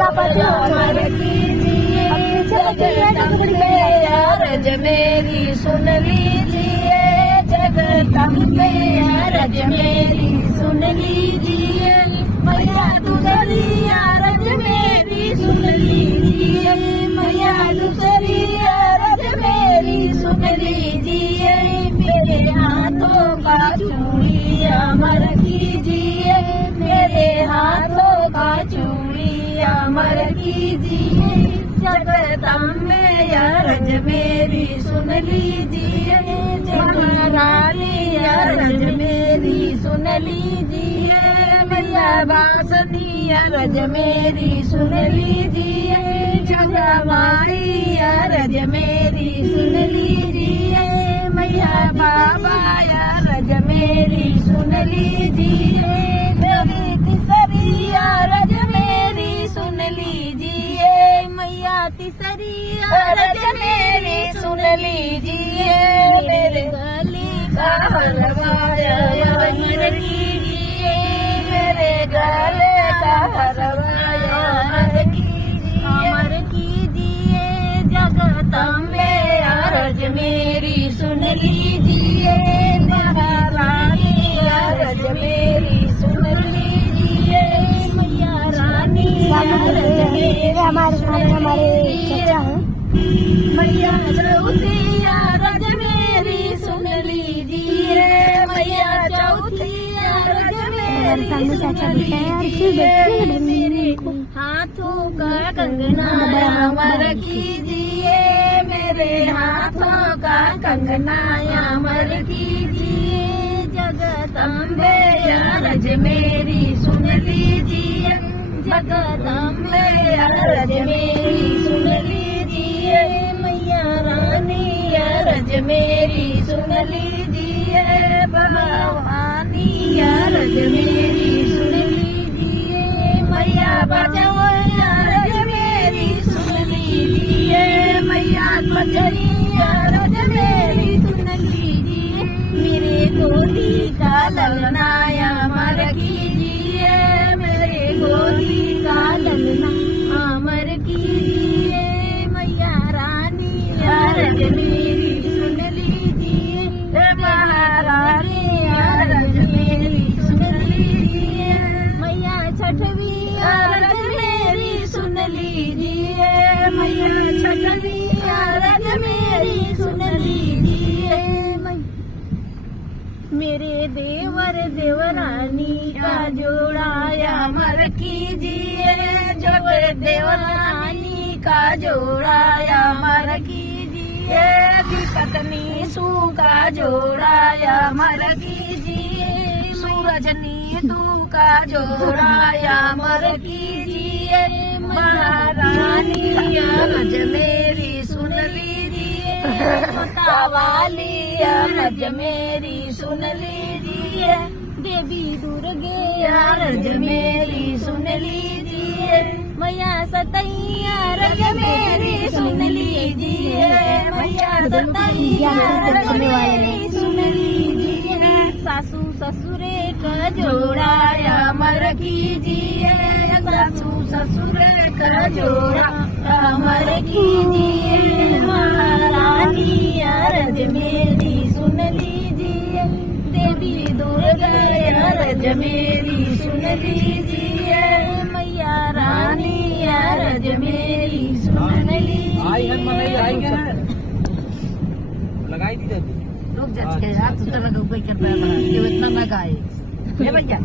अमर कीजिए जगदम्बे अरज मेरी सुन लीजिए, जगदम्बे अरज मेरी सुन लीजिए, मैया दूसरी अरज मेरी सुन लीजिए, मैया दूसरी अरज मेरी सुन लीजिए, मेरे हाथों का चूड़ी अमर कीजिए, मेरे हाथों का चूड़ी अमर कीजिए, जगदम्बे अरज मेरी सुन लीजिए, महारानी अरज मेरी सुन लीजिए, मैया बासनी अरज मेरी सुन लीजिए, जगमाई अरज मेरी सुन लीजिए, मैया बाबा अरज मेरी सुन लीजिए, मेरी तीसरी अरज मेरी सुन लीजिए, मैया तीसरी अरज मेरी सुन लीजिए, मेरे गले का हलवाया अमर कीजिए, मेरे गले का हलवाया अमर कीजिए, जगदम्बे अरज मेरी सुन लीजिए, महारानी अरज मेरी सुन लीजिए, मैया रानी अरज मेरी हमारे चचा हैं, मैया चौथी अरज मेरी सुन लीजिए, मैया चौथी अरज मेरी सुन लीजिए, मेरे हाथों का कंगना अमर कीजिए, मेरे हाथों का कंगना अमर कीजिए, जगदम्बे अरज मेरी सुन लीजिए, जगदम्बे अरज मेरी सुन लीजिए, मैया रानी अरज मेरी सुन लीजिए, भवानी अरज मेरी सुन लीजिए, मैया बचाओ अरज मेरी सुन लीजिए, मैया बचरी अरज मेरी सुन लीजिए, मेरे गोदी का ललना अमर कीजिए, मेरे गोदी का ललना अमर कीजिए, मैया रानी अरज मेरी सुन लीजिए, महारानी अरज मेरी सुन लीजिए, मैया छठवीं अरज मेरी सुन लीजिए, मैया छठवीं अरज मेरी सुन लीजिए, मेरे देवर देवरानी का जोड़ा अमर कीजिए, जब देवरानी का जोड़ा अमर कीजिए, पत्नी सू का जोड़ा अमर कीजिए, सूरज नीतू का जोड़ा अमर कीजिए, महारानी अरज मेरी सुन लीजिए, वाली अरज मेरी सुन लीजिए, देवी दुर्गे अरज मेरी सुन लीजिए, मैया सतई अरज मेरी सुन लीजिए, मैया सतई अरज मेरी सुन लीजिए, सासू ससुरे का जोड़ा अमर कीजिए, सासू ससुरे का जोड़ा अमर कीजिए, महारानी अरज मेरी सुन लीजिए, देवी दुर्गे अरज मेरी सुन लीजिए, मैया रानी अरज मेरी सुन लीजिए, लगाई दी जाती लोग जज के आप तो लगा कोई कर रहा है, ये इतना लगा है भैया